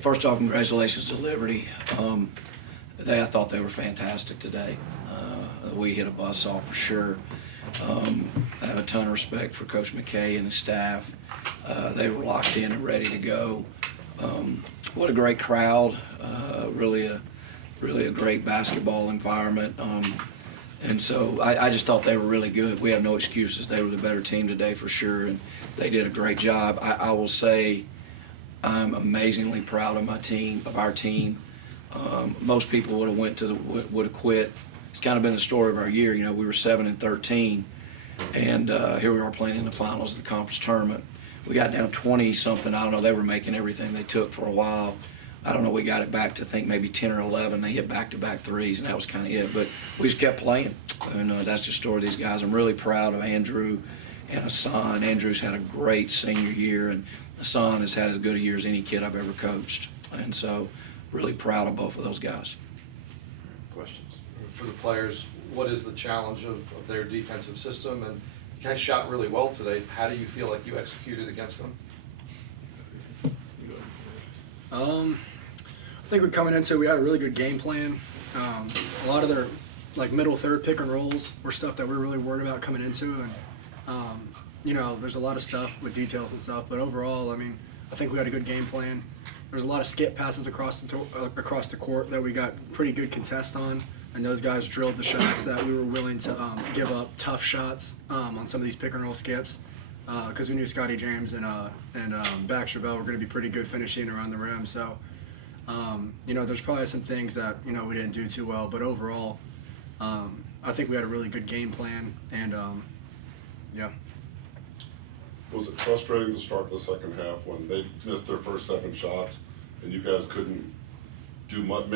First off, congratulations to Liberty. I thought they were fantastic today. We hit a buzzsaw for sure. I have a ton of respect for Coach McKay and his staff. They were locked in and ready to go. What a great crowd! Really a great basketball environment. And so I just thought they were really good. We have no excuses. They were the better team today for sure, and they did a great job. I will say I'm amazingly proud of my team, of our team. Most people would have quit. It's kind of been the story of our year. You know, we were 7-13, and here we are playing in the finals of the conference tournament. We got down 20-something. I don't know. They were making everything they took for a while. I don't know. We got it back to, I think, maybe 10 or 11. They hit back-to-back threes, and that was kind of it. But we just kept playing, and that's the story of these guys. I'm really proud of Andrew and ASUN. Andrew's had a great senior year, and ASUN has had as good a year as any kid I've ever coached. And so really proud of both of those guys. Questions? For the players, what is the challenge of their defensive system? And you guys shot really well today. How do you feel like you executed against them? I think we're coming into, we had a really good game plan. A lot of their middle third pick and rolls were stuff that we're really worried about coming into, and you know, there's a lot of stuff with details and stuff, but overall, I mean, I think we had a good game plan. There's a lot of skip passes across the court that we got pretty good contest on, and those guys drilled the shots that we were willing to give up tough shots on some of these pick and roll skips, because we knew Scotty James and Baxter Bell were going to be pretty good finishing around the rim. So, you know, there's probably some things that, you know, we didn't do too well, but overall, I think we had a really good game plan, and yeah. Was it frustrating to start the second half when they missed their first 7 shots and you guys couldn't do much,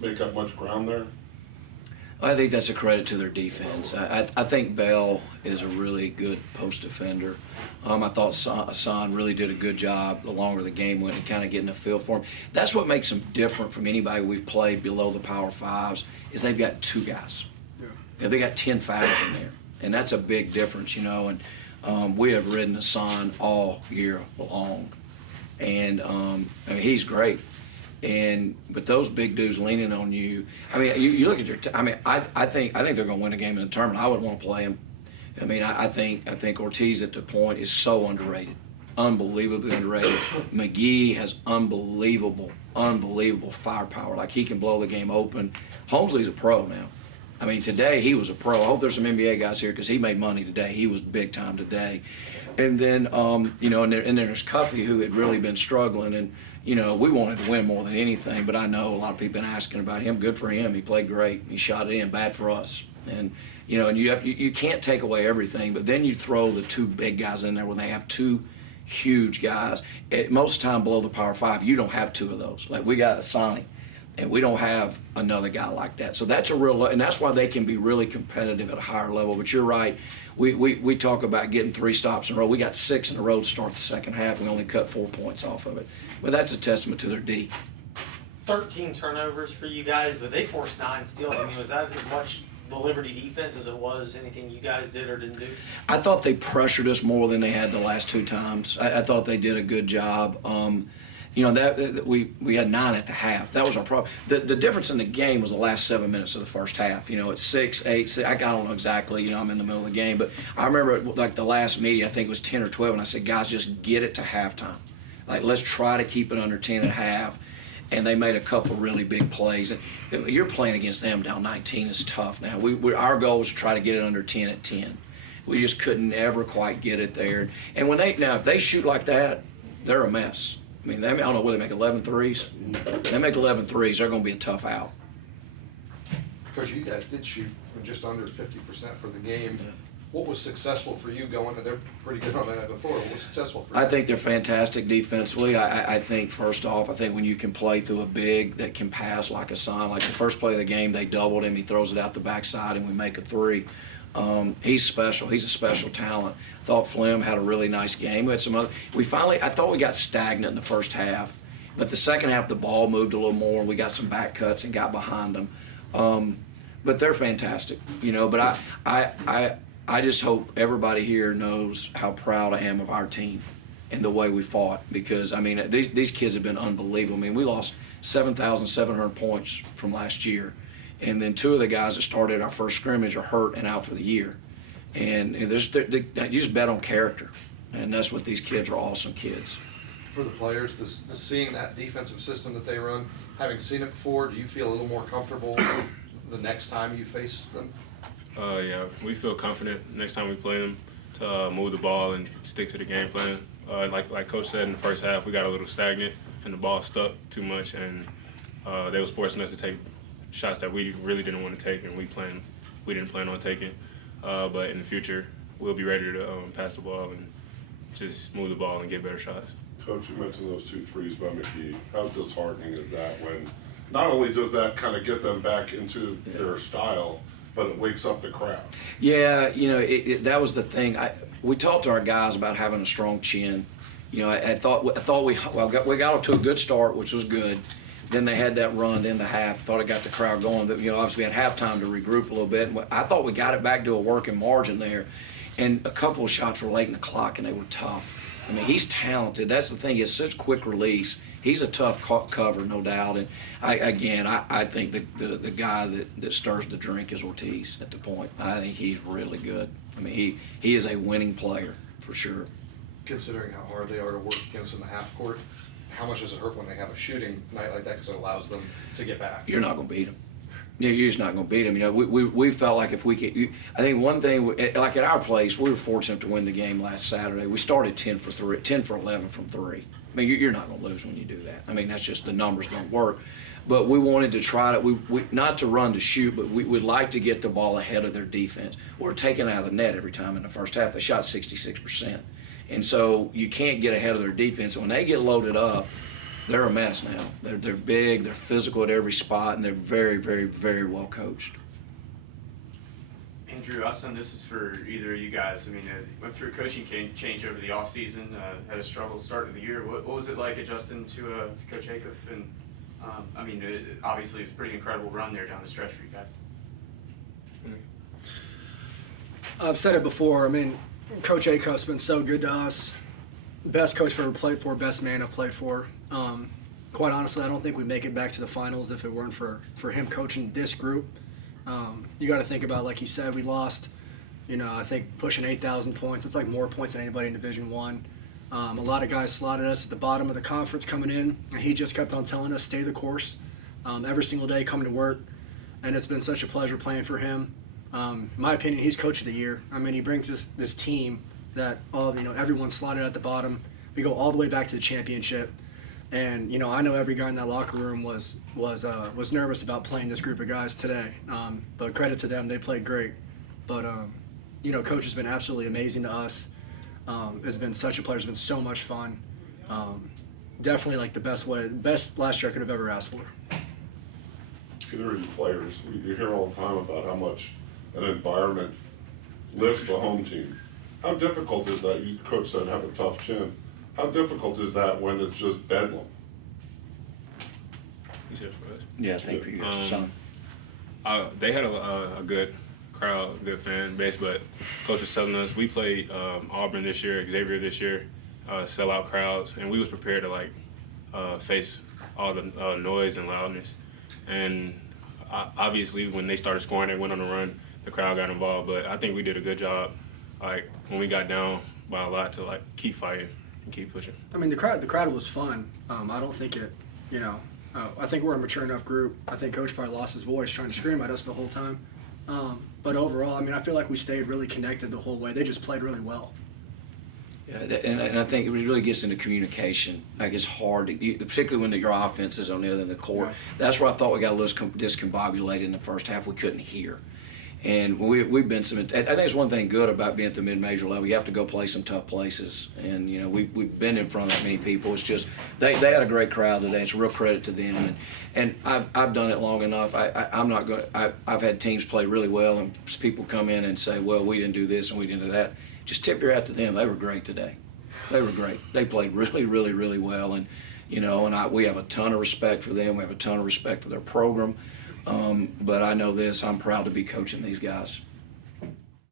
make up much ground there? I think that's a credit to their defense. I think Bell is a really good post defender. I thought ASUN really did a good job the longer the game went and kind of getting a feel for him. That's what makes them different from anybody we've played below the Power Fives, is they've got 2 guys. Yeah, they got 10 fouls in there, and that's a big difference, you know. And we have ridden ASUN all year long, and I mean, he's great. But those big dudes leaning on you. I mean, you look at your. I think they're going to win a game in the tournament. I would want to play him. I mean, I think Ortiz at the point is so underrated, unbelievably underrated. McGee has unbelievable firepower. Like, he can blow the game open. Holmesley's a pro now. I mean, today he was a pro. I hope there's some NBA guys here because he made money today. He was big time today. And then, you know, and then there's Cuffy, who had really been struggling. And, you know, we wanted to win more than anything, but I know a lot of people been asking about him. Good for him. He played great. He shot it in. Bad for us. And, you know, and you can't take away everything, but then you throw the 2 big guys in there when they have 2 huge guys. Most of the time below the Power 5, you don't have 2 of those. Like, we got Asani, and we don't have another guy like that. So that's a real, and that's why they can be really competitive at a higher level. But you're right. We talk about getting 3 stops in a row. We got 6 in a row to start the second half. We only cut 4 points off of it. But that's a testament to their D. 13 turnovers for you guys, but they forced 9 steals. I mean, was that as much the Liberty defense as it was anything you guys did or didn't do? I thought they pressured us more than they had the last 2 times. I thought they did a good job. You know, that we had 9 at the half. That was our problem. The difference in the game was the last 7 minutes of the first half. You know, it's 6, 8, 6. I don't know exactly. You know, I'm in the middle of the game, but I remember like the last meeting, I think it was 10 or 12, and I said, guys, just get it to halftime. Like, let's try to keep it under 10 at half. And they made a couple really big plays. And you're playing against them down 19 is tough. Now our goal was to try to get it under 10 at 10. We just couldn't ever quite get it there. And if they shoot like that, they're a mess. I mean, I don't know whether they make 11 threes. If they make 11 threes, they're going to be a tough out. Coach, you guys did shoot just under 50% for the game. Yeah. What was successful for you going? They're pretty good on that before. What was successful for you? I think they're fantastic defensively. I think, first off, I think when you can play through a big that can pass like ASUN, like the first play of the game, they doubled him. He throws it out the backside, and we make a 3. He's special. He's a special talent. I thought Flem had a really nice game. We had some other. I thought we got stagnant in the first half, but the second half the ball moved a little more. We got some back cuts and got behind them. But they're fantastic, you know. But I just hope everybody here knows how proud I am of our team and the way we fought, because I mean these kids have been unbelievable. I mean, we lost 7,700 points from last year, and then 2 of the guys that started our first scrimmage are hurt and out for the year, and you just bet on character, and that's what these kids are. Awesome kids. For the players, does seeing that defensive system that they run, having seen it before, do you feel a little more comfortable the next time you face them? Yeah, we feel confident next time we play them to move the ball and stick to the game plan. Like Coach said, in the first half, we got a little stagnant and the ball stuck too much, and they was forcing us to take shots that we really didn't want to take, and we didn't plan on taking. But in the future, we'll be ready to pass the ball and just move the ball and get better shots. Coach, you mentioned those 2 threes by McGee. How disheartening is that when not only does that kind of get them back into their style, but it wakes up the crowd? Yeah, you know, that was the thing. We talked to our guys about having a strong chin. You know, I thought we got off to a good start, which was good. Then they had that run in the half. Thought it got the crowd going. But, you know, obviously we had halftime to regroup a little bit. I thought we got it back to a working margin there. And a couple of shots were late in the clock, and they were tough. I mean, he's talented. That's the thing. He has such quick release. He's a tough cover, no doubt. And I think the guy that stirs the drink is Ortiz at the point. I think he's really good. I mean, he is a winning player for sure. Considering how hard they are to work against in the half court, how much does it hurt when they have a shooting night like that, because it allows them to get back? You're not going to beat them. You're just not going to beat them. You know, we felt like if we could, I think one thing, like at our place, we were fortunate to win the game last Saturday. We started 10 for 11 from 3. I mean, you're not going to lose when you do that. I mean, that's just the numbers don't work. But we wanted to try to, we not to run to shoot, but we would like to get the ball ahead of their defense. We're taking out of the net every time in the first half. They shot 66%. And so you can't get ahead of their defense. When they get loaded up, they're a mess now. They're big, they're physical at every spot, and they're very, very, very well coached. Andrew, ASUN, this is for either of you guys. I mean, went through a coaching change over the offseason, had a struggle start of the year. What was it like adjusting to Coach Acuff? And I mean, obviously it was a pretty incredible run there down the stretch for you guys. I've said it before. I mean, Coach Acuff's been so good to us. Best coach I've ever played for, best man I've played for. Quite honestly, I don't think we'd make it back to the finals if it weren't for him coaching this group. You got to think about, like he said, we lost, you know, I think pushing 8,000 points. It's like more points than anybody in Division I. A lot of guys slotted us at the bottom of the conference coming in, and he just kept on telling us, stay the course, every single day, coming to work. And it's been such a pleasure playing for him. In my opinion, he's coach of the year. I mean, he brings this team that everyone's slotted at the bottom. We go all the way back to the championship. And, you know, I know every guy in that locker room was nervous about playing this group of guys today. But credit to them, they played great. But, you know, Coach has been absolutely amazing to us. It's been such a pleasure. It's been so much fun. Definitely like the best last year I could have ever asked for. Either of you players, you hear all the time about how much an environment lifts the home team. How difficult is that? You, Coach said, have a tough chin. How difficult is that when it's just bedlam? You said for us? Yeah, I think for you, son. They had a good crowd, good fan base, but Coach was telling us we played Auburn this year, Xavier this year, sellout crowds, and we was prepared to face all the noise and loudness. And obviously, when they started scoring, they went on the run. The crowd got involved, but I think we did a good job. Like when we got down by a lot, to keep fighting and keep pushing. I mean, the crowd was fun. I don't think it, you know. I think we're a mature enough group. I think Coach probably lost his voice trying to scream at us the whole time. But overall, I mean, I feel like we stayed really connected the whole way. They just played really well. Yeah, and I think it really gets into communication. Like it's hard, particularly when your offense is on the other end of the court. Right. That's where I thought we got a little discombobulated in the first half. We couldn't hear. And we've been I think it's one thing good about being at the mid-major level. You have to go play some tough places, and you know we've been in front of that many people. It's just they had a great crowd today. It's a real credit to them, and I've done it long enough. I'm not going. I've had teams play really well, and people come in and say, well, we didn't do this and we didn't do that. Just tip your hat to them. They were great today. They were great. They played really, really, really well, and you know, and we have a ton of respect for them. We have a ton of respect for their program. But I know this, I'm proud to be coaching these guys.